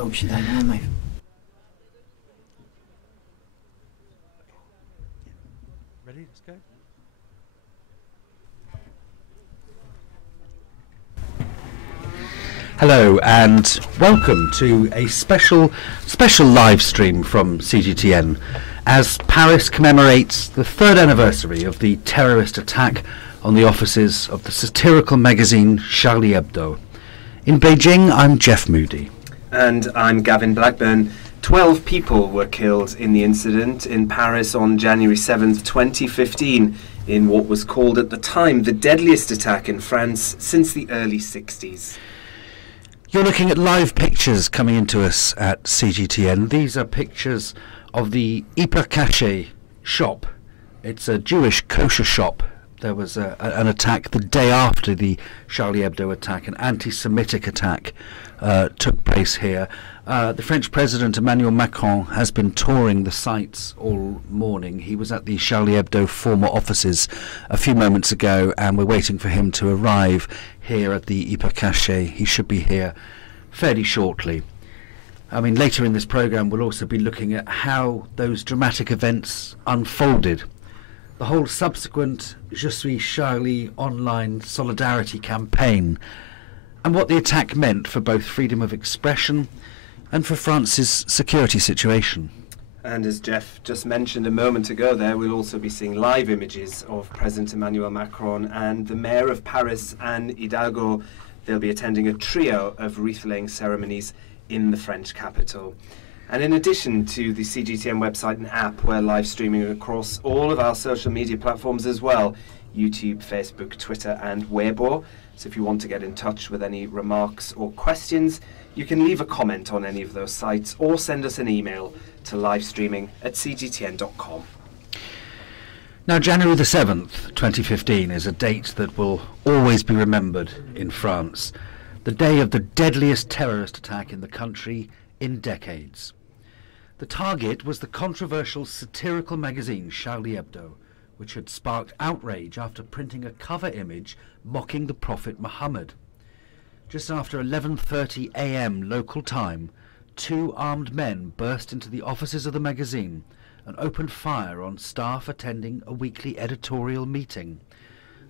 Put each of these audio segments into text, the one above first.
Oh, she's hanging on, mate. Ready? Let's go. Hello and welcome to a special live stream from CGTN as Paris commemorates the 3rd anniversary of the terrorist attack on the offices of the satirical magazine Charlie Hebdo. In Beijing, I'm Jeff Moody. And I'm Gavin Blackburn. 12 people were killed in the incident in Paris on January 7th, 2015, in what was called at the time the deadliest attack in France since the early 60s. You're looking at live pictures coming into us at CGTN. These are pictures of the Hyper shop. It's a Jewish kosher shop. There was an attack the day after the Charlie Hebdo attack. An anti-Semitic attack took place here. The French President Emmanuel Macron has been touring the sites all morning. He was at the Charlie Hebdo former offices a few moments ago, and we're waiting for him to arrive here at the Hyper. He should be here fairly shortly. I mean, later in this programme we'll also be looking at how those dramatic events unfolded. The whole subsequent Je suis Charlie online solidarity campaign, and what the attack meant for both freedom of expression and for France's security situation. And as Jeff just mentioned a moment ago there, we'll also be seeing live images of President Emmanuel Macron and the Mayor of Paris, Anne Hidalgo. They'll be attending a trio of wreath-laying ceremonies in the French capital. And in addition to the CGTN website and app, we're live streaming across all of our social media platforms as well: YouTube, Facebook, Twitter and Weibo. So if you want to get in touch with any remarks or questions, you can leave a comment on any of those sites or send us an email to livestreaming@cgtn.com. Now, January the 7th, 2015 is a date that will always be remembered in France. The day of the deadliest terrorist attack in the country in decades. The target was the controversial satirical magazine Charlie Hebdo, which had sparked outrage after printing a cover image mocking the Prophet Muhammad. Just after 11:30 a.m. local time, 2 armed men burst into the offices of the magazine and opened fire on staff attending a weekly editorial meeting.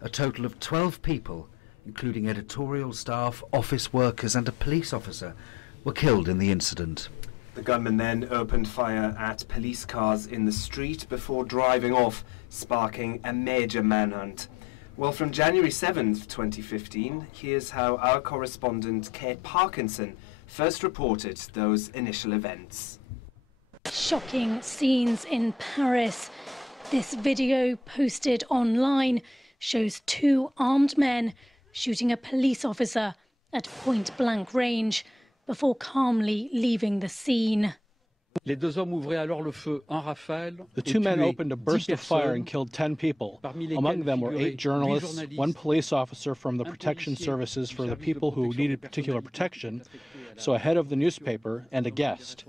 A total of 12 people, including editorial staff, office workers and a police officer, were killed in the incident. The gunman then opened fire at police cars in the street before driving off, sparking a major manhunt. Well, from January 7th, 2015, here's how our correspondent Kate Parkinson first reported those initial events. Shocking scenes in Paris. This video posted online shows 2 armed men shooting a police officer at point-blank range before calmly leaving the scene. The 2 men opened a burst of fire and killed 10 people. Among them were 8 journalists, 1 police officer from the protection services for the people who needed particular protection, so a head of the newspaper, and a guest.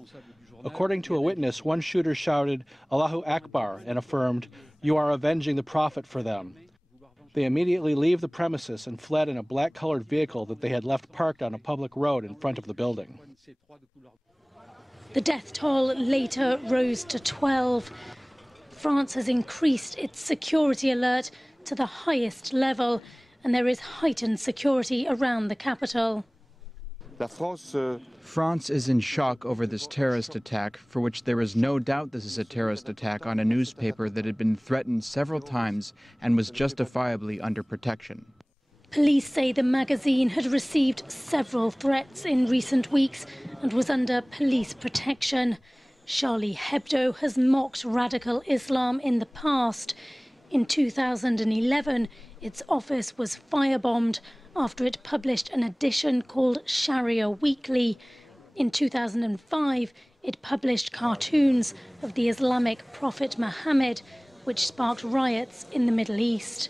According to a witness, one shooter shouted, "Allahu Akbar," and affirmed, "You are avenging the Prophet for them." They immediately leave the premises and fled in a black-colored vehicle that they had left parked on a public road in front of the building. The death toll later rose to 12. France has increased its security alert to the highest level, and there is heightened security around the capital. France is in shock over this terrorist attack, for which there is no doubt this is a terrorist attack on a newspaper that had been threatened several times and was justifiably under protection. Police say the magazine had received several threats in recent weeks and was under police protection. Charlie Hebdo has mocked radical Islam in the past. In 2011, its office was firebombed after it published an edition called Sharia Weekly. In 2005, it published cartoons of the Islamic prophet Muhammad, which sparked riots in the Middle East.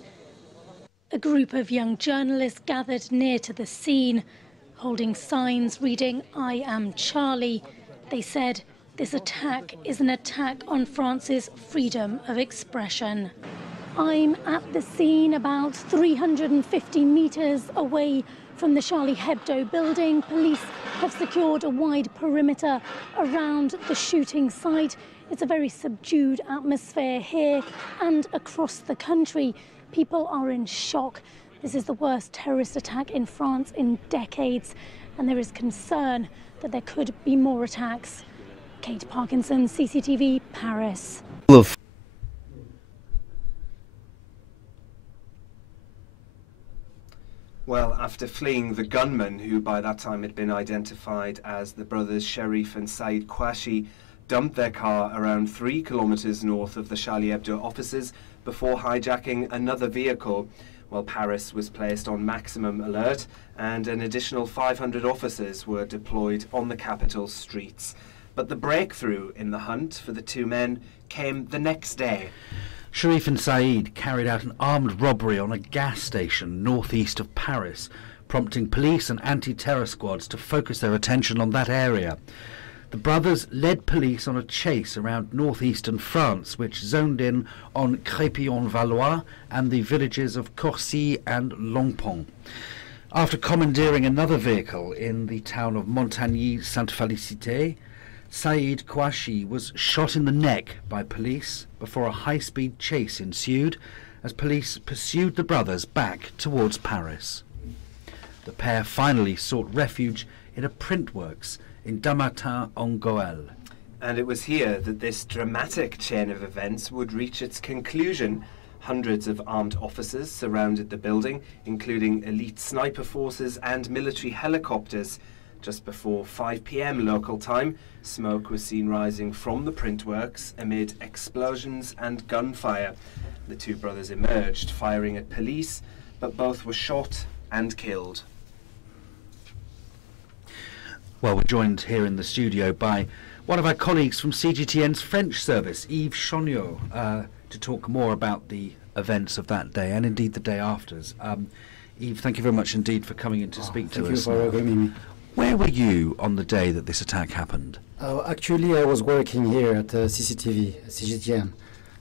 A group of young journalists gathered near to the scene, holding signs reading, "I am Charlie." They said, "This attack is an attack on France's freedom of expression." I'm at the scene about 350 meters away From the Charlie Hebdo building, police have secured a wide perimeter around the shooting site. It's a very subdued atmosphere here and across the country. People are in shock. This is the worst terrorist attack in France in decades, and there is concern that there could be more attacks. Kate Parkinson, CCTV, Paris. Well, after fleeing the gunmen, who by that time had been identified as the brothers Sherif and Said Kouachi, dumped their car around 3 kilometers north of the Charlie Hebdo offices before hijacking another vehicle. Well, Paris was placed on maximum alert, and an additional 500 officers were deployed on the capital's streets. But the breakthrough in the hunt for the two men came the next day. Sherif and Said carried out an armed robbery on a gas station northeast of Paris, prompting police and anti-terror squads to focus their attention on that area. The brothers led police on a chase around northeastern France, which zoned in on Crépy-en-Valois and the villages of Corcy and Longpont. After commandeering another vehicle in the town of Montagny-Sainte-Félicité, Said Kouachi was shot in the neck by police before a high-speed chase ensued as police pursued the brothers back towards Paris. The pair finally sought refuge in a print works in Dammartin-en-Goële. And it was here that this dramatic chain of events would reach its conclusion. Hundreds of armed officers surrounded the building, including elite sniper forces and military helicopters. Just before 5 p.m. local time, smoke was seen rising from the print works amid explosions and gunfire. The two brothers emerged, firing at police, but both were shot and killed. Well, we're joined here in the studio by one of our colleagues from CGTN's French service, Yves Chanyou, to talk more about the events of that day and indeed the day afters. Yves, thank you very much indeed for coming in to speak to us. Thank you for having me. Where were you on the day that this attack happened? Actually, I was working here at CGTN.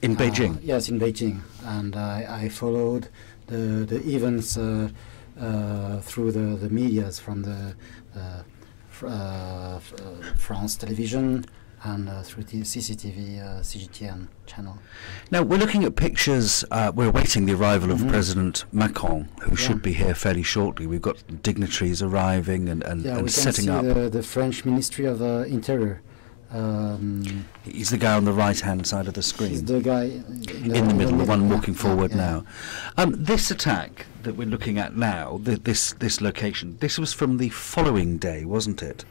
In Beijing? Yes, in Beijing. And I followed the events through the medias from the France television and through the CGTN channel. Now, we're looking at pictures, we're awaiting the arrival of President Macron, who should be here fairly shortly. We've got dignitaries arriving and setting up. We can see the French Ministry of Interior. He's the guy on the right-hand side of the screen. He's the guy in the middle, the one walking forward now. This attack that we're looking at now, this location, this was from the following day, wasn't it?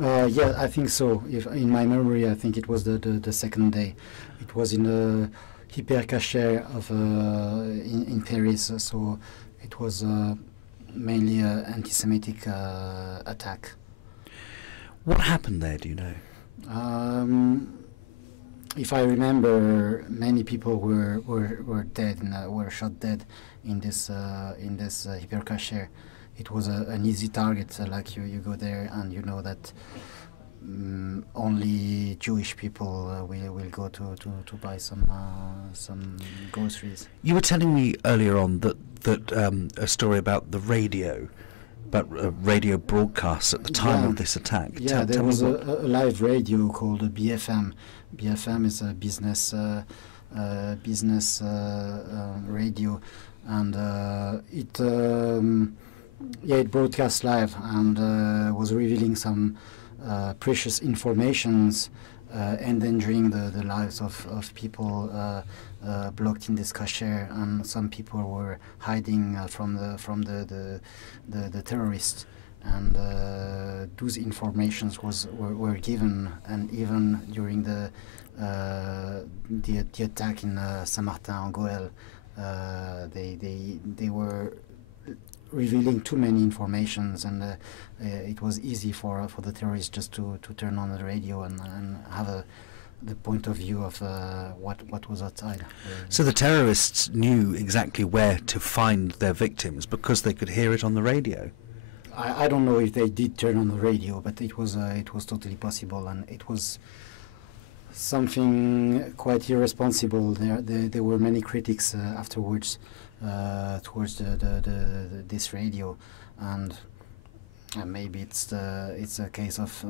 Yeah, I think so. If in my memory, I think it was the second day. It was in the hypercacher of in Paris, so it was mainly an anti-Semitic attack. What happened there? Do you know? If I remember, many people were dead, were shot dead in this hypercacher. It was an easy target. Like you go there and you know that only Jewish people will go to buy some groceries. You were telling me earlier on that a story about the radio. But radio broadcasts at the time of this attack. Yeah, there was a live radio called BFM. BFM is a business radio, and it broadcast live and was revealing some precious informations, endangering the lives of people blocked in this cache, and some people were hiding from the terrorists, and those informations were given, and even during the attack in Saint-Martin-en-Goële, they were revealing too many informations, and it was easy for the terrorists just to turn on the radio and have the point of view of what was outside. So the terrorists knew exactly where to find their victims because they could hear it on the radio. I don't know if they did turn on the radio, but it was totally possible, and it was something quite irresponsible. There were many critics afterwards towards this radio, and maybe it's a case of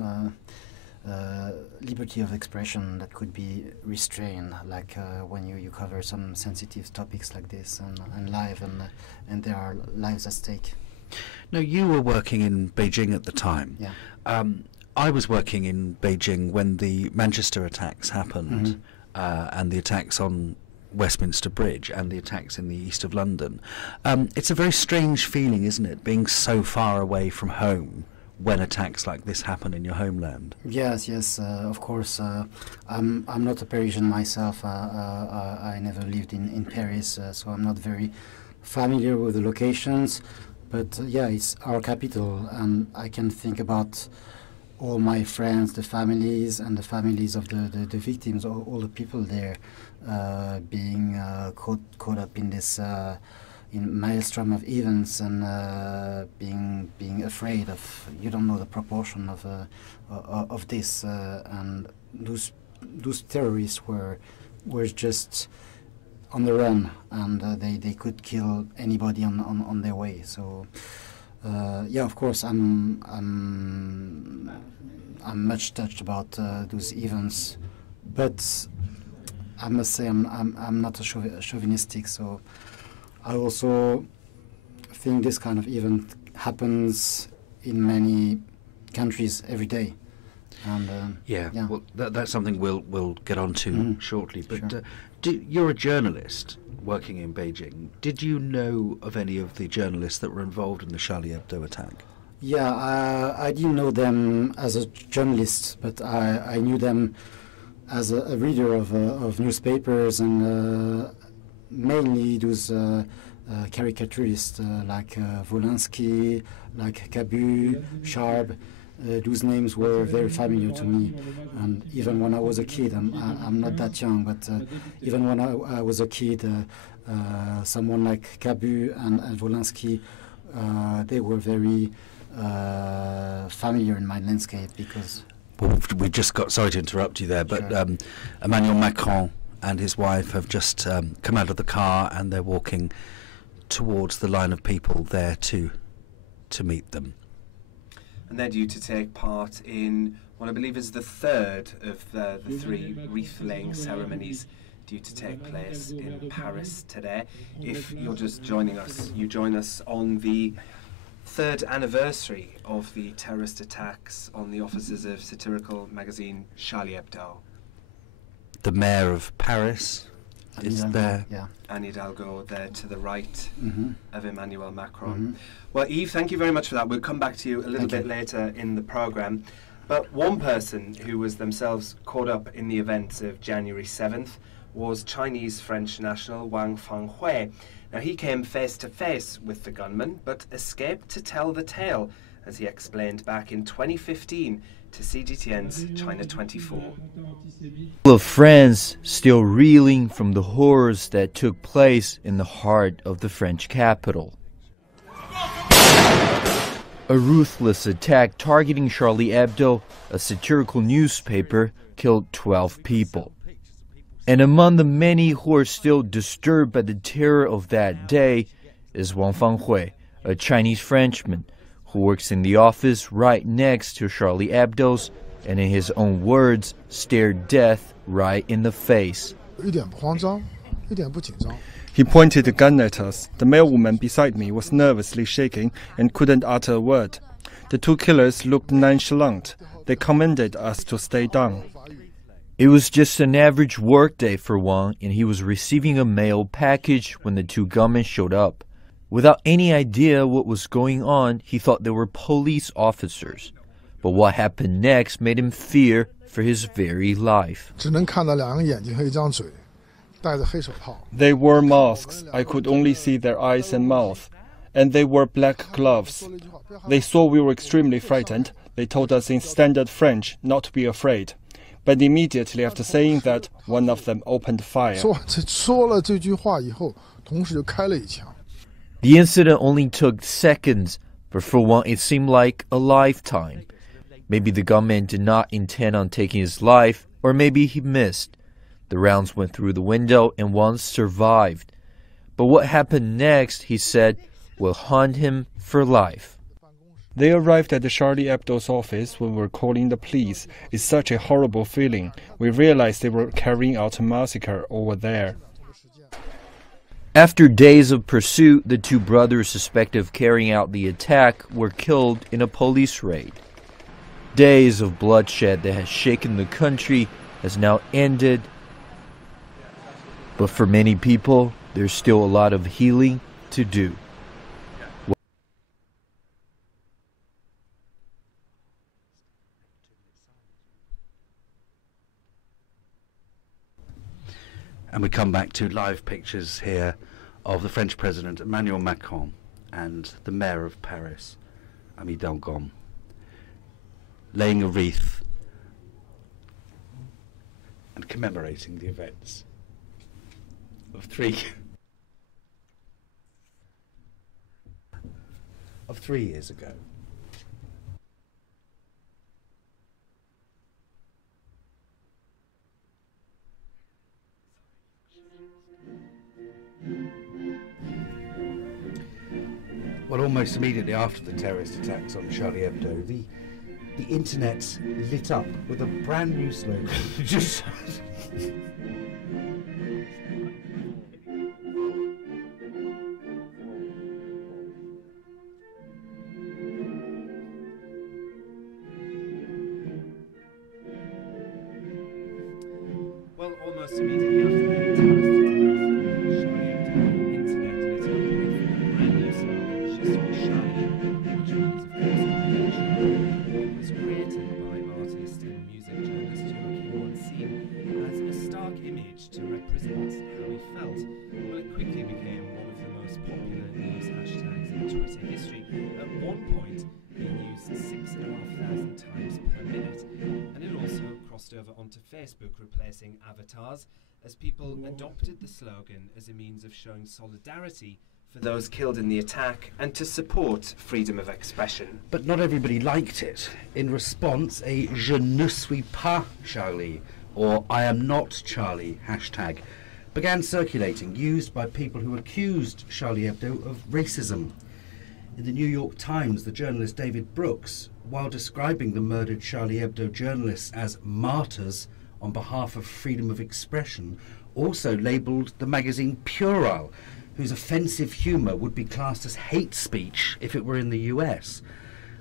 liberty of expression that could be restrained, like when you cover some sensitive topics like this and live, and there are lives at stake. Now, you were working in Beijing at the time. Yeah. I was working in Beijing when the Manchester attacks happened, and the attacks on Westminster Bridge and the attacks in the east of London. It's a very strange feeling, isn't it, being so far away from home when attacks like this happen in your homeland? Yes, of course. I'm not a Parisian myself. I never lived in Paris, so I'm not very familiar with the locations. But yeah, it's our capital, and I can think about all my friends, the families, and the families of the victims, all the people there being caught up in this in maelstrom of events, and being afraid of, you don't know the proportion of this, and those terrorists were just on the run, and they could kill anybody on their way. So yeah, of course, I'm much touched about those events, but I must say I'm not a chauvinistic. So I also think this kind of event happens in many countries every day. And yeah, well, that's something we'll get on to shortly. But Sure. You're a journalist working in Beijing. Did you know of any of the journalists that were involved in the Charlie Hebdo attack? Yeah, I didn't know them as a journalist, but I knew them as a reader of newspapers, and mainly those caricaturists like Volinsky, like Cabu, Sharp. Those names were very familiar to me, and even when I was a kid, I'm not that young, but even when I was a kid, someone like Cabu and Volinsky, they were very familiar in my landscape, because... Well, we just got, sorry to interrupt you there, but Sure. Emmanuel Macron and his wife have just come out of the car, and they're walking towards the line of people there to meet them. And they're due to take part in what I believe is the third of the three wreath-laying ceremonies due to take place in Paris today. If you're just joining us, you join us on the third anniversary of the terrorist attacks on the offices of satirical magazine Charlie Hebdo. The mayor of Paris is Hidalgo, there. Yeah. Anne Hidalgo there to the right of Emmanuel Macron. Mhm. Well, Yves, thank you very much for that. We'll come back to you a little Thank bit you. later in the programme. But one person who was themselves caught up in the events of January 7th was Chinese-French national Wang Fenghui. Now, he came face to face with the gunman, but escaped to tell the tale, as he explained back in 2015 to CGTN's China 24. Of France still reeling from the horrors that took place in the heart of the French capital. A ruthless attack targeting Charlie Hebdo, a satirical newspaper, killed 12 people. And among the many who are still disturbed by the terror of that day is Wang Fenghui, a Chinese Frenchman who works in the office right next to Charlie Hebdo's, and in his own words, stared death right in the face. He pointed a gun at us. The mailwoman beside me was nervously shaking and couldn't utter a word. The two killers looked nonchalant. They commanded us to stay down. It was just an average workday for Wang, and he was receiving a mail package when the two gunmen showed up. Without any idea what was going on, he thought they were police officers. But what happened next made him fear for his very life. They wore masks. I could only see their eyes and mouth. And they wore black gloves. They saw we were extremely frightened. They told us in standard French not to be afraid. But immediately after saying that, one of them opened fire. The incident only took seconds, but for Wang it seemed like a lifetime. Maybe the gunman did not intend on taking his life, or maybe he missed. The rounds went through the window and Wang survived. But what happened next, he said, will haunt him for life. They arrived at the Charlie Hebdo's office when we were calling the police. It's such a horrible feeling. We realized they were carrying out a massacre over there. After days of pursuit, the two brothers suspected of carrying out the attack were killed in a police raid. Days of bloodshed that has shaken the country has now ended. But for many people, there's still a lot of healing to do. And we come back to live pictures here of the French President Emmanuel Macron and the Mayor of Paris, Anne Hidalgo, laying a wreath and commemorating the events of 3 years ago. Well, almost immediately after the terrorist attacks on Charlie Hebdo, the internet lit up with a brand new slogan. Just well, almost immediately after the terrorist attacks, to represent how he felt. Well, it quickly became one of the most popular news hashtags in Twitter history. At one point, being used 6,500 times per minute, and it also crossed over onto Facebook, replacing avatars, as people adopted the slogan as a means of showing solidarity for those killed in the attack and to support freedom of expression. But not everybody liked it. In response, a "Je ne suis pas Charlie" or "I am not Charlie" hashtag began circulating, used by people who accused Charlie Hebdo of racism. In the New York Times, the journalist David Brooks, while describing the murdered Charlie Hebdo journalists as martyrs on behalf of freedom of expression, also labelled the magazine puerile, whose offensive humour would be classed as hate speech if it were in the US.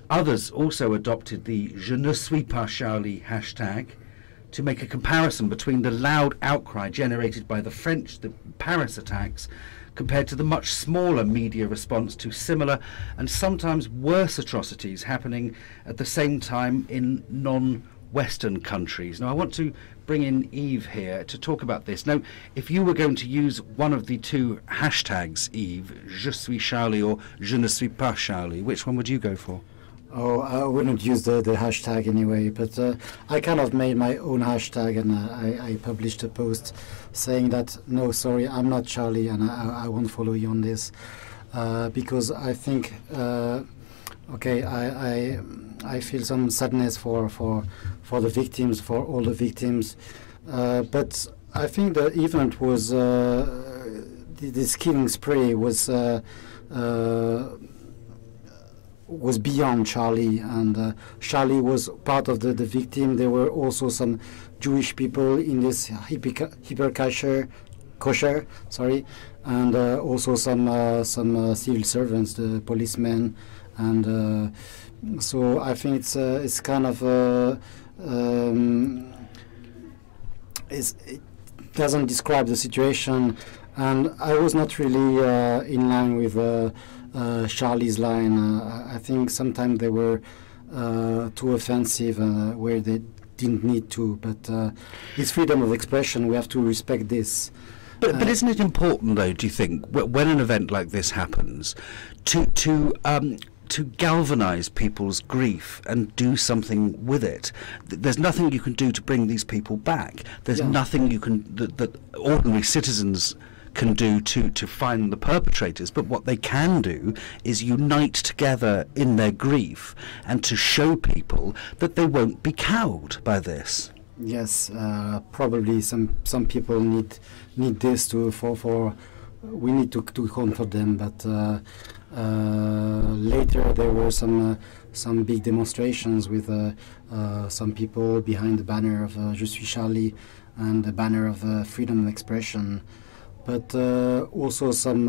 Others also adopted the "Je ne suis pas Charlie" hashtag to make a comparison between the loud outcry generated by the Paris attacks compared to the much smaller media response to similar and sometimes worse atrocities happening at the same time in non-Western countries. Now, I want to bring in Yves here to talk about this. Now, if you were going to use one of the two hashtags, Yves, "Je suis Charlie" or "Je ne suis pas Charlie," which one would you go for? Oh, I wouldn't use the hashtag anyway, but I kind of made my own hashtag, and I published a post saying that, no, sorry, I'm not Charlie, and I won't follow you on this, because I think, okay, I feel some sadness for the victims, for all the victims, but I think the event was, this killing spree was beyond Charlie, and Charlie was part of the victim. There were also some Jewish people in this hyper kosher, and also some civil servants, the policemen, and so I think it's kind of it doesn't describe the situation, and I was not really in line with Charlie's line. I think sometimes they were too offensive where they didn't need to, but it's freedom of expression. We have to respect this. But isn't it important, though, do you think, when an event like this happens, to galvanise people's grief and do something with it? There's nothing you can do to bring these people back. There's nothing you can that ordinary citizens can do to find the perpetrators, but what they can do is unite together in their grief and to show people that they won't be cowed by this. Yes, probably some people need this for we need to comfort them. But later there were some big demonstrations with some people behind the banner of Je suis Charlie and the banner of freedom of expression. But also some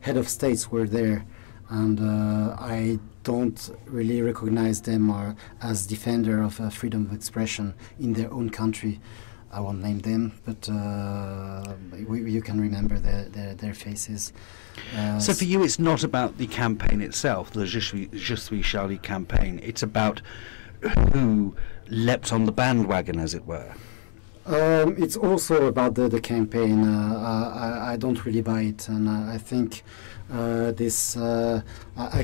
head of states were there, and I don't really recognize them as defender of freedom of expression in their own country. I won't name them, but you can remember their faces. So for you, it's not about the campaign itself, the Je suis Charlie campaign. It's about who leapt on the bandwagon, as it were. It's also about the campaign. I don't really buy it, and I think I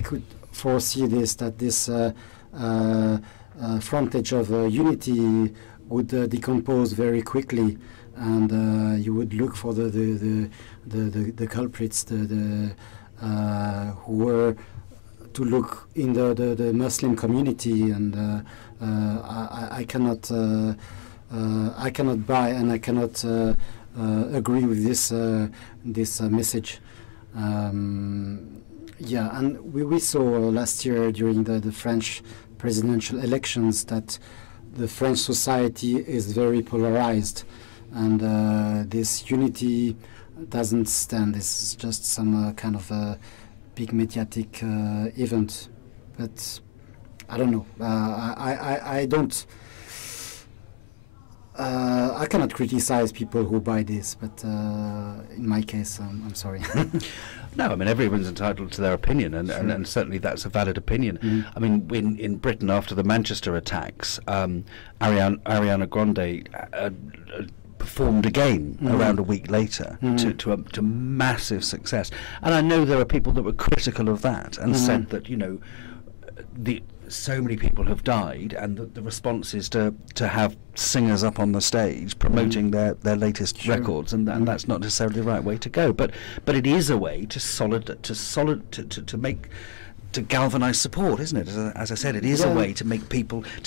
could foresee that this frontage of unity would decompose very quickly, and you would look for the culprits, who were to look in the Muslim community, and I cannot buy, and I cannot agree with this message. Yeah, and we saw last year during the French presidential elections that the French society is very polarized, and this unity doesn't stand. This is just some kind of a big mediatic event. But I don't know. I don't. I cannot criticize people who buy this, but in my case, I'm sorry. No, I mean, everyone's entitled to their opinion, and certainly that's a valid opinion. I mean, in Britain, after the Manchester attacks, Ariana Grande performed again around a week later to massive success. And I know there are people that were critical of that and said that, you know, so many people have died, and the response is to have singers up on the stage promoting their latest records, and that's not necessarily the right way to go. But it is a way to galvanise support, isn't it? As I said, it is a way to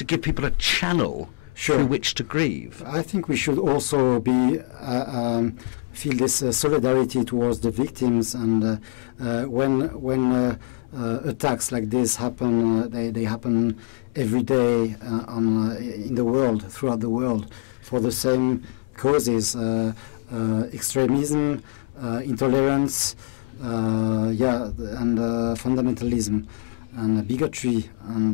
give people a channel through which to grieve. I think we should also feel this solidarity towards the victims, and when attacks like this happen, they happen every day in the world, throughout the world, for the same causes: extremism, intolerance, and fundamentalism and bigotry, and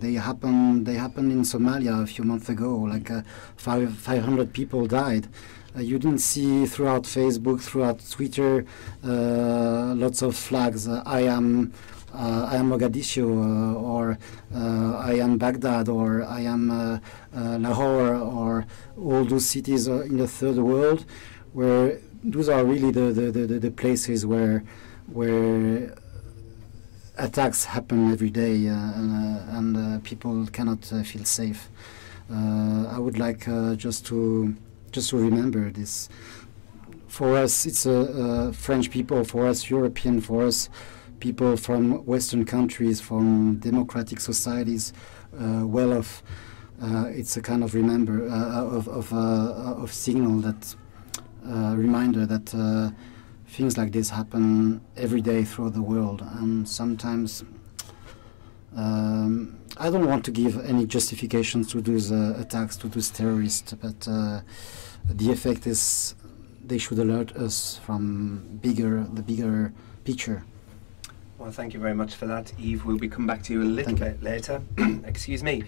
they happened in Somalia a few months ago. Like 500 people died. You didn't see throughout Facebook, throughout Twitter, lots of flags. I am Mogadishu, or I am Baghdad, or I am Lahore, or all those cities in the third world, where those are really the places where attacks happen every day, and people cannot feel safe. I would like just to remember this. For us, it's French people. For us, European. For us, people from Western countries, from democratic societies, well off. It's a kind of of signal, that reminder that things like this happen every day throughout the world, and sometimes. I don't want to give any justifications to those attacks, to those terrorists, but the effect is they should alert us from the bigger picture. Well, thank you very much for that, Yves. We'll come back to you a little bit later. Excuse me.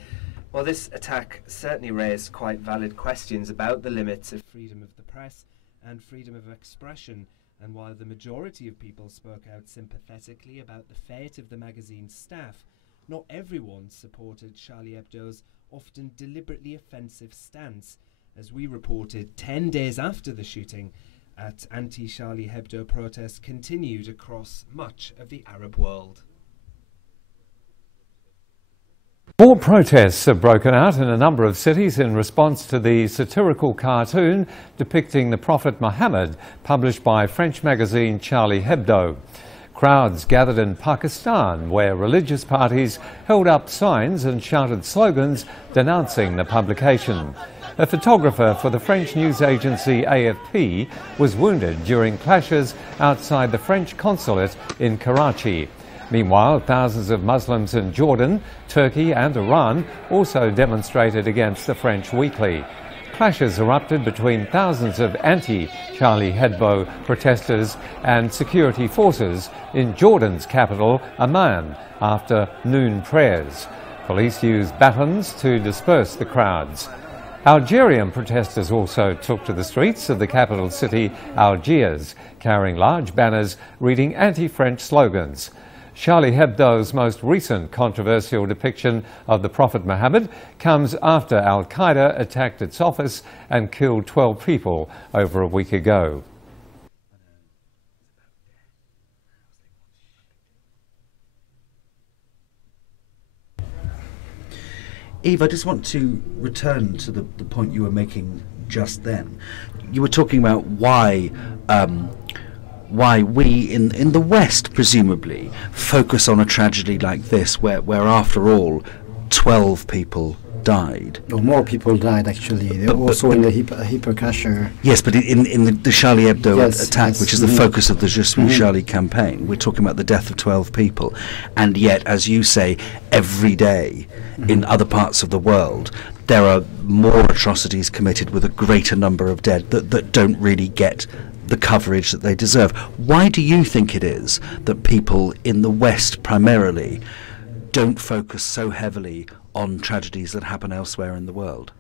Well, this attack certainly raised quite valid questions about the limits of freedom of the press and freedom of expression. And while the majority of people spoke out sympathetically about the fate of the magazine's staff, not everyone supported Charlie Hebdo's often deliberately offensive stance. As we reported 10 days after the shooting, anti-Charlie Hebdo protests continued across much of the Arab world. More protests have broken out in a number of cities in response to the satirical cartoon depicting the Prophet Muhammad, published by French magazine Charlie Hebdo. Crowds gathered in Pakistan, where religious parties held up signs and shouted slogans denouncing the publication. A photographer for the French news agency AFP was wounded during clashes outside the French consulate in Karachi. Meanwhile, thousands of Muslims in Jordan, Turkey and Iran also demonstrated against the French weekly. Clashes erupted between thousands of anti-Charlie Hebdo protesters and security forces in Jordan's capital, Amman, after noon prayers. Police used batons to disperse the crowds. Algerian protesters also took to the streets of the capital city, Algiers, carrying large banners reading anti-French slogans. Charlie Hebdo's most recent controversial depiction of the Prophet Muhammad comes after Al-Qaeda attacked its office and killed 12 people over a week ago. Yves, I just want to return to the point you were making just then. You were talking about why we in the West presumably focus on a tragedy like this, where after all 12 people died. No, more people died actually. They were also in the hypercasher. Yes, but in the Charlie Hebdo attack, yes, which is the focus of the Je suis Charlie campaign, we're talking about the death of 12 people. And yet, as you say, every day in other parts of the world there are more atrocities committed with a greater number of dead that don't really get the coverage that they deserve. Why do you think it is that people in the West primarily don't focus so heavily on tragedies that happen elsewhere in the world?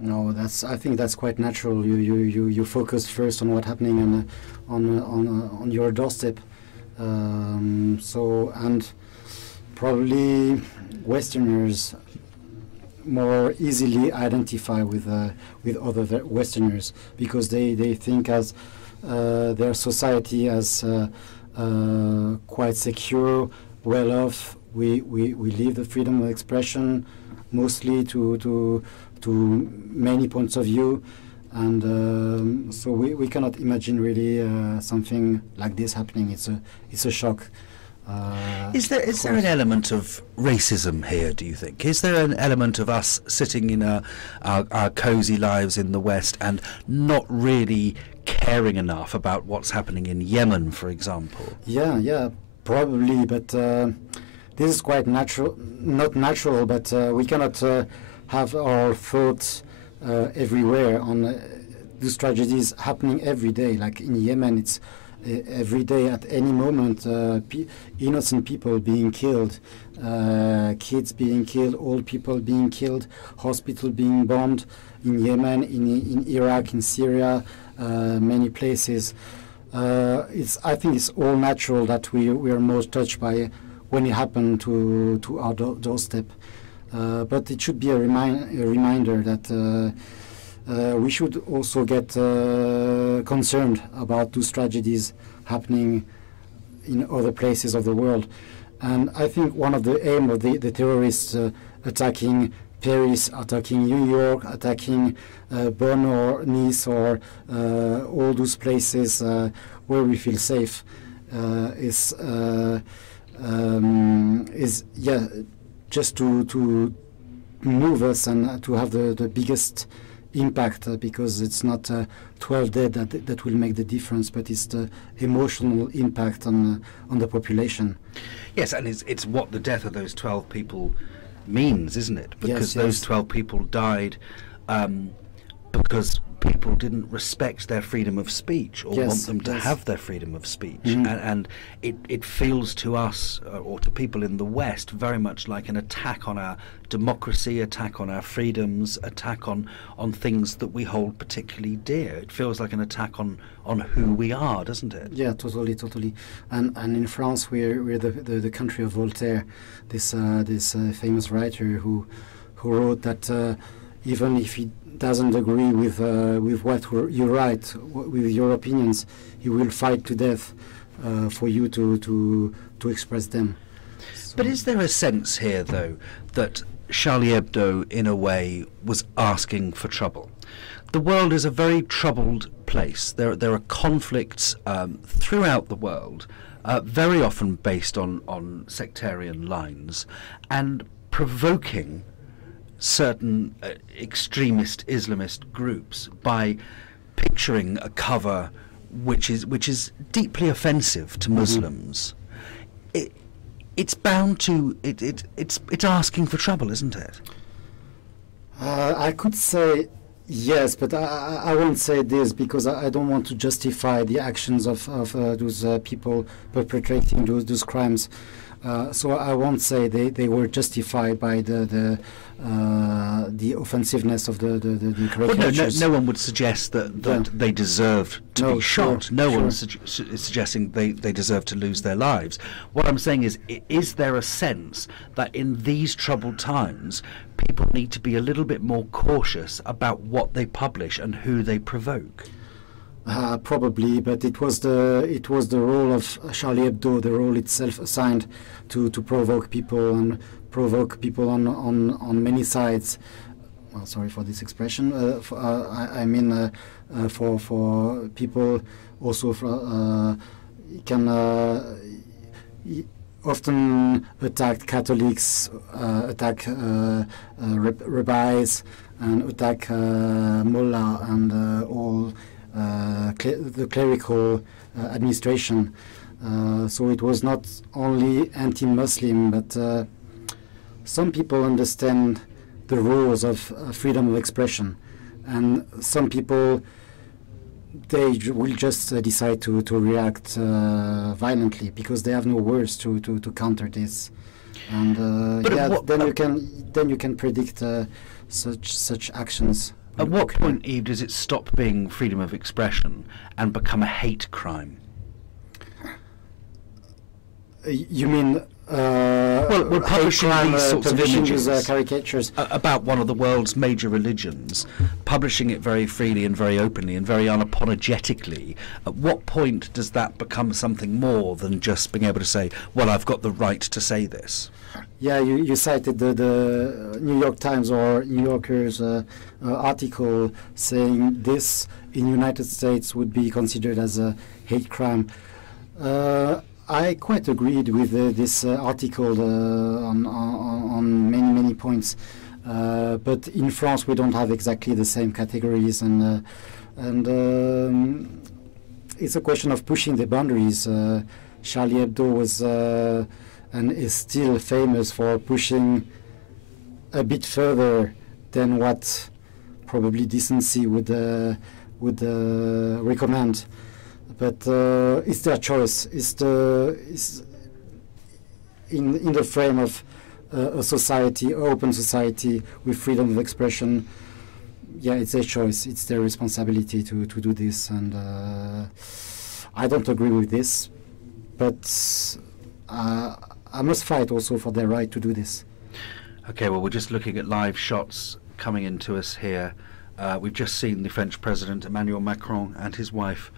No, I think that's quite natural. You focus first on what's happening on your doorstep. And probably Westerners more easily identify with other Westerners because they think as their society as quite secure, well off. We live the freedom of expression mostly to many points of view, and so we cannot imagine really something like this happening. It's a shock. Is there an element of racism here, do you think? Is there an element of us sitting in our cosy lives in the West and not really caring enough about what's happening in Yemen, for example? Yeah, probably, but this is quite natural, not natural, but we cannot have our thoughts everywhere on these tragedies happening every day. Like in Yemen, it's every day, at any moment, innocent people being killed, kids being killed, old people being killed, hospital being bombed in Yemen, in Iraq, in Syria, many places. I think it's all natural that we are most touched by when it happened to our doorstep. But it should be a reminder that we should also get concerned about those tragedies happening in other places of the world. And I think one of the aim of the terrorists attacking Paris, attacking New York, attacking Bonn or Nice or all those places where we feel safe is just to move us and to have the biggest impact, because it's not 12 dead that will make the difference, but it's the emotional impact on the population. Yes, and it's what the death of those 12 people means, isn't it? Because those 12 people died because people didn't respect their freedom of speech or want them to have their freedom of speech. And it feels to us, or to people in the West, very much like an attack on our democracy, attack on our freedoms, attack on things that we hold particularly dear. It feels like an attack on who we are, doesn't it? Yeah, totally. And in France, we're the country of Voltaire, this famous writer who wrote that even if he doesn't agree with what you write, with your opinions, he will fight to death for you to express them. So. But is there a sense here, though, that Charlie Hebdo, in a way, was asking for trouble? The world is a very troubled place. There are conflicts throughout the world, very often based on sectarian lines, and provoking certain extremist Islamist groups by picturing a cover which is deeply offensive to Muslims. It's bound to it's asking for trouble, isn't it? I could say yes, but I won't say this because I don't want to justify the actions of those people perpetrating those crimes. So I won't say they were justified by the offensiveness of the caricatures. No one would suggest that they deserved to be shot. Sure, no one is suggesting they deserve to lose their lives. What I'm saying is there a sense that in these troubled times, people need to be a little bit more cautious about what they publish and who they provoke? Probably, but it was the role of Charlie Hebdo, the role itself assigned to provoke people and provoke people on many sides. Well, sorry for this expression. I mean for people also can often attack Catholics, attack rabbis, and attack mullah and all. The clerical administration. So it was not only anti-Muslim, but some people understand the rules of freedom of expression, and some people they will just decide to react violently because they have no words to counter this. And then you can predict such actions. At what point, Yves, does it stop being freedom of expression and become a hate crime? You mean we're publishing these sorts of images caricatures about one of the world's major religions, publishing it very freely and very openly and very unapologetically. At what point does that become something more than just being able to say, well, I've got the right to say this? Yeah, you cited the New York Times or New Yorker's article saying this in United States would be considered as a hate crime. I quite agreed with this article on many points, but in France we don't have exactly the same categories, and it's a question of pushing the boundaries. Charlie Hebdo was and is still famous for pushing a bit further than what probably decency would recommend. But it's their choice. It's in the frame of a society, open society with freedom of expression. Yeah, it's their choice. It's their responsibility to do this, and I don't agree with this, but I must fight also for their right to do this. Okay, well, we're just looking at live shots coming into us here. We've just seen the French President Emmanuel Macron and his wife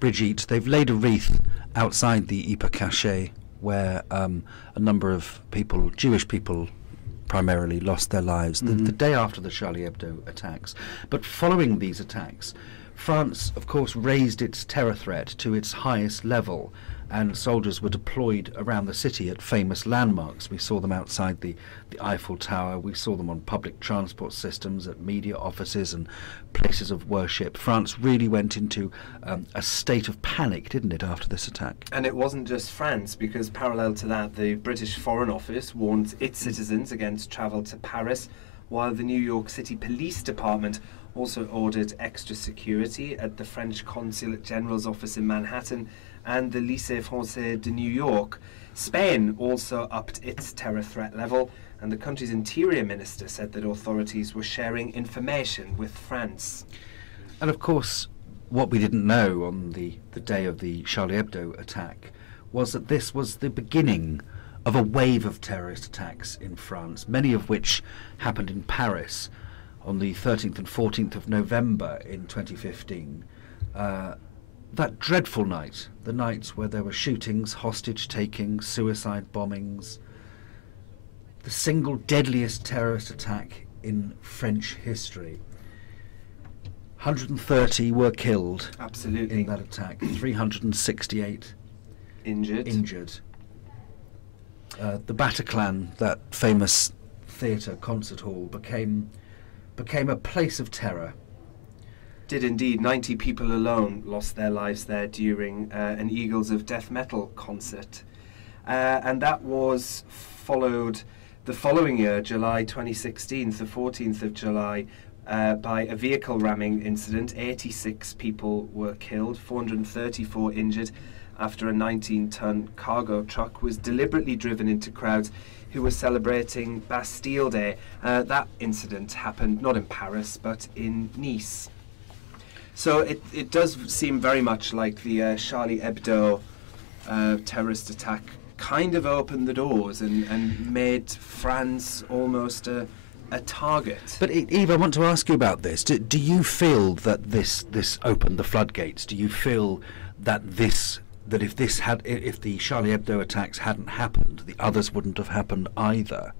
Brigitte. They've laid a wreath outside the Hyper Caché, where a number of people, Jewish people primarily, lost their lives the day after the Charlie Hebdo attacks. But following these attacks, France, of course, raised its terror threat to its highest level, and soldiers were deployed around the city at famous landmarks. We saw them outside the Eiffel Tower. We saw them on public transport systems, at media offices and places of worship. France really went into a state of panic, didn't it, after this attack? And it wasn't just France, because parallel to that, the British Foreign Office warned its citizens against travel to Paris, while the New York City Police Department also ordered extra security at the French Consulate General's office in Manhattan and the Lycée Français de New York. Spain also upped its terror threat level, and the country's interior minister said that authorities were sharing information with France. And of course, what we didn't know on the day of the Charlie Hebdo attack was that this was the beginning of a wave of terrorist attacks in France, many of which happened in Paris on the 13th and 14th of November in 2015. That dreadful night, the nights where there were shootings, hostage-taking, suicide bombings, the single deadliest terrorist attack in French history. 130 were killed in that attack, 368 injured. The Bataclan, that famous theatre, concert hall became a place of terror. Did indeed. 90 people alone lost their lives there during an Eagles of Death Metal concert. And that was followed the following year, July 2016, the 14th of July, by a vehicle ramming incident. 86 people were killed, 434 injured, after a 19-ton cargo truck was deliberately driven into crowds who were celebrating Bastille Day. That incident happened not in Paris, but in Nice. So it does seem very much like the Charlie Hebdo terrorist attack kind of opened the doors and made France almost a target. But Yves, I want to ask you about this. Do you feel that this opened the floodgates? Do you feel that if the Charlie Hebdo attacks hadn't happened, the others wouldn't have happened either?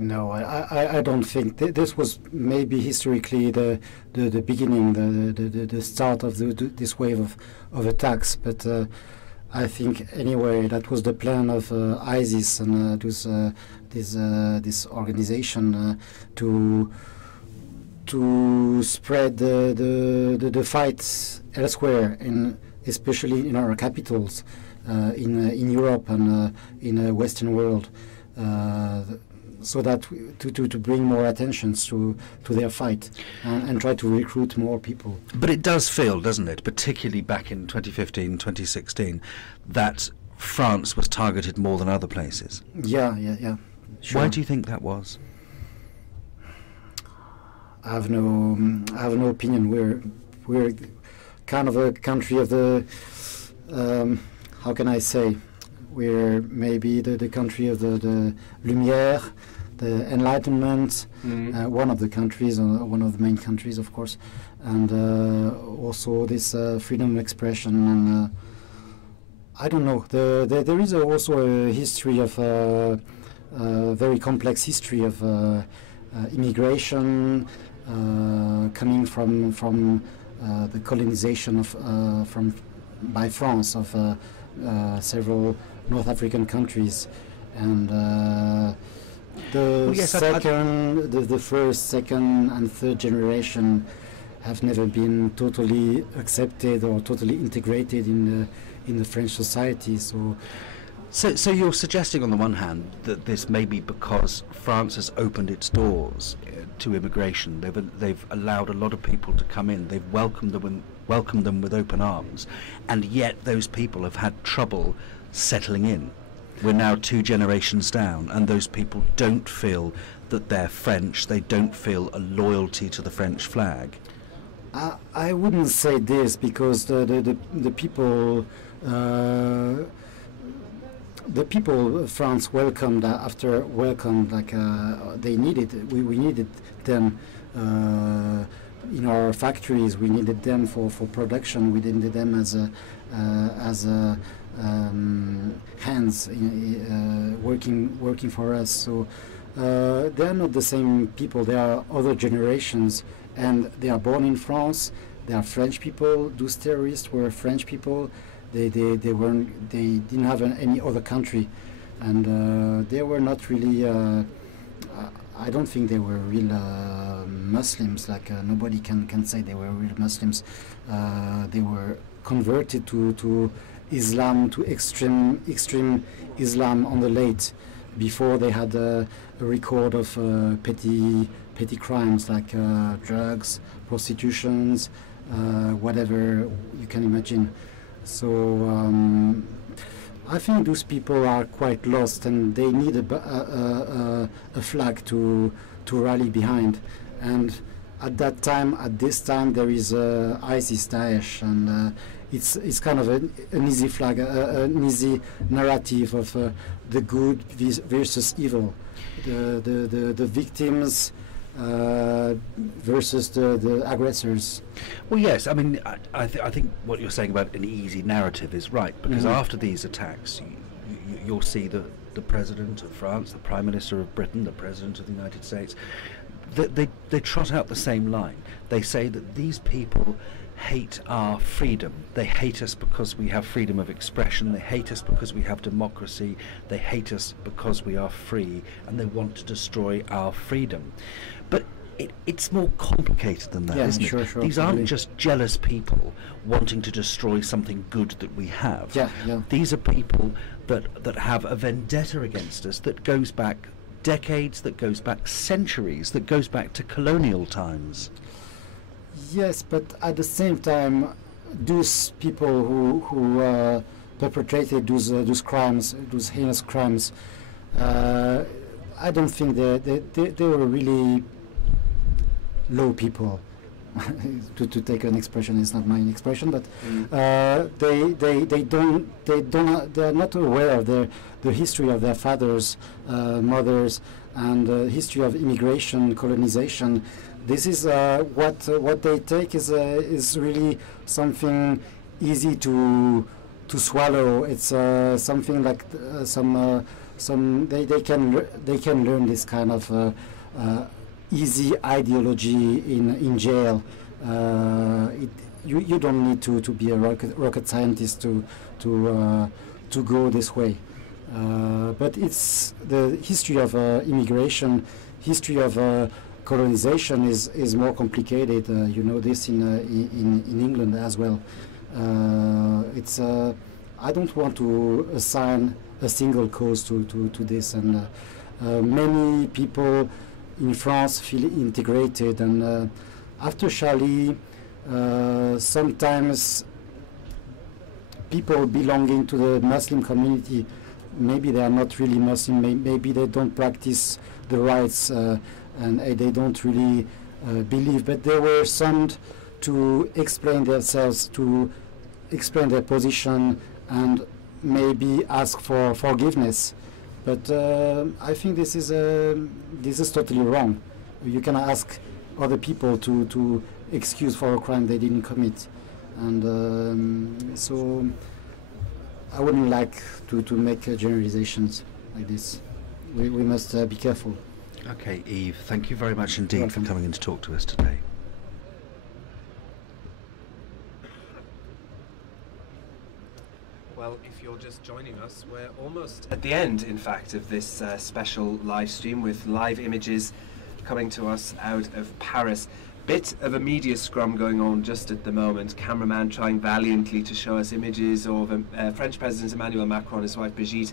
No, I don't think this was maybe historically the beginning, the start of this wave of attacks. But I think anyway that was the plan of ISIS and this organization to spread the fights elsewhere, especially in our capitals, in Europe and in the Western world. So that to bring more attention to their fight and try to recruit more people. But it does feel, doesn't it, particularly back in 2015, 2016, that France was targeted more than other places? Yeah. Sure. Why do you think that was? I have no opinion. We're kind of a country of the how can I say? We're maybe the country of the Lumière, the Enlightenment, one of the countries, one of the main countries, of course, and also this freedom of expression. And I don't know. There is also a history of very complex history of immigration coming from the colonization of by France of several North African countries, and the first, second, and third generation have never been totally accepted or totally integrated in the French society. So you're suggesting, on the one hand, that this may be because France has opened its doors to immigration. They've allowed a lot of people to come in. They've welcomed them with open arms, and yet those people have had trouble settling in. We're now 2 generations down, and those people don't feel that they're French. They don't feel a loyalty to the French flag. I wouldn't say this, because the people France welcomed like they needed. We needed them in our factories. We needed them for production. We needed them as hands working for us. So they are not the same people. They are other generations, and they are born in France. They are French people. Those terrorists were French people. They didn't have any other country, and they were not really. I don't think they were real Muslims. Like nobody can say they were real Muslims. They were converted to Islam, to extreme Islam on the late. Before they had a record of petty crimes like drugs, prostitutions, whatever you can imagine. So I think those people are quite lost, and they need a flag to rally behind. And at this time, there is ISIS, Daesh, and it's kind of an easy flag, an easy narrative of the good versus evil, the victims versus the aggressors. Well, yes. I mean, I think what you're saying about an easy narrative is right, because after these attacks, you'll see the President of France, the Prime Minister of Britain, the President of the United States, they trot out the same line. They say that these people hate our freedom. They hate us because we have freedom of expression. They hate us because we have democracy. They hate us because we are free, and they want to destroy our freedom. But it's more complicated than that, isn't it? Sure, These aren't just jealous people wanting to destroy something good that we have. These are people that have a vendetta against us that goes back decades, that goes back centuries, that goes back to colonial times. Yes, but at the same time, those people who perpetrated those crimes, those heinous crimes, I don't think they were really low people. to take an expression, it's not my expression, but they are not aware of the history of their fathers, mothers, and the history of immigration, colonization. This is what they take is really something easy to swallow. It's something like they can learn this kind of easy ideology in jail. You don't need to be a rocket scientist to go this way. But it's the history of immigration, history of colonization is more complicated. You know this in England as well. It's I don't want to assign a single cause to this, and many people in France feel integrated, and after Charlie, sometimes people belonging to the Muslim community, maybe they are not really Muslim, maybe they don't practice the rights, and they don't really believe, but they were summoned to explain themselves, to explain their position, and maybe ask for forgiveness. But I think this is totally wrong. You cannot ask other people to excuse for a crime they didn't commit, and so I wouldn't like to make generalizations like this. We must be careful. Okay, Yves, thank you very much indeed for coming in to talk to us today. Well, if you're just joining us, we're almost at the end, in fact, of this special live stream with live images coming to us out of Paris. Bit of a media scrum going on just at the moment. Cameraman trying valiantly to show us images of French President Emmanuel Macron, his wife Brigitte,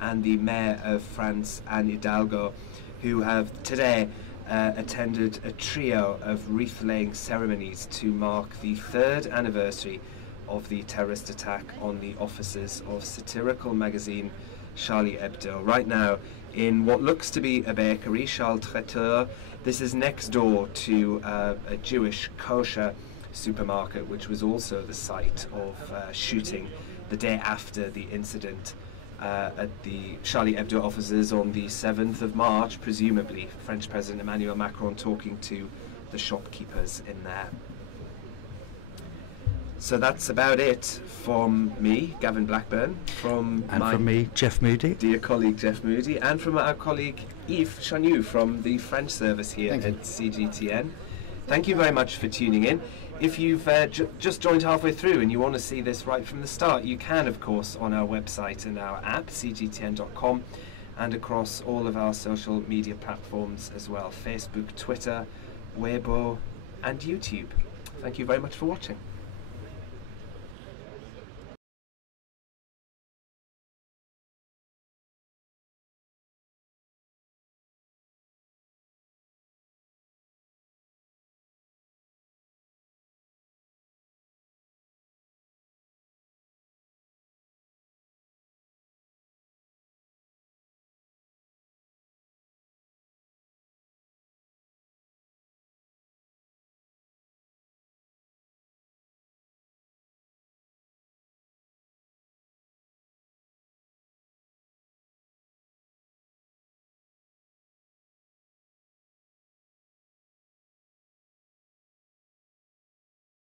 and the Mayor of France, Anne Hidalgo, who have today attended a trio of wreath-laying ceremonies to mark the 3rd anniversary of the terrorist attack on the offices of satirical magazine Charlie Hebdo. Right now, in what looks to be a bakery, Charles Traiteur. This is next door to a Jewish kosher supermarket, which was also the site of shooting the day after the incident at the Charlie Hebdo offices on the 7th of March, presumably French President Emmanuel Macron talking to the shopkeepers in there. So that's about it from me, Gavin Blackburn, from me, Jeff Moody, dear colleague Jeff Moody, and from our colleague Yves Chanyou from the French service here at CGTN. Thank you very much for tuning in. If you've just joined halfway through and you want to see this right from the start, you can, of course, on our website and our app, cgtn.com, and across all of our social media platforms as well, Facebook, Twitter, Weibo, and YouTube. Thank you very much for watching.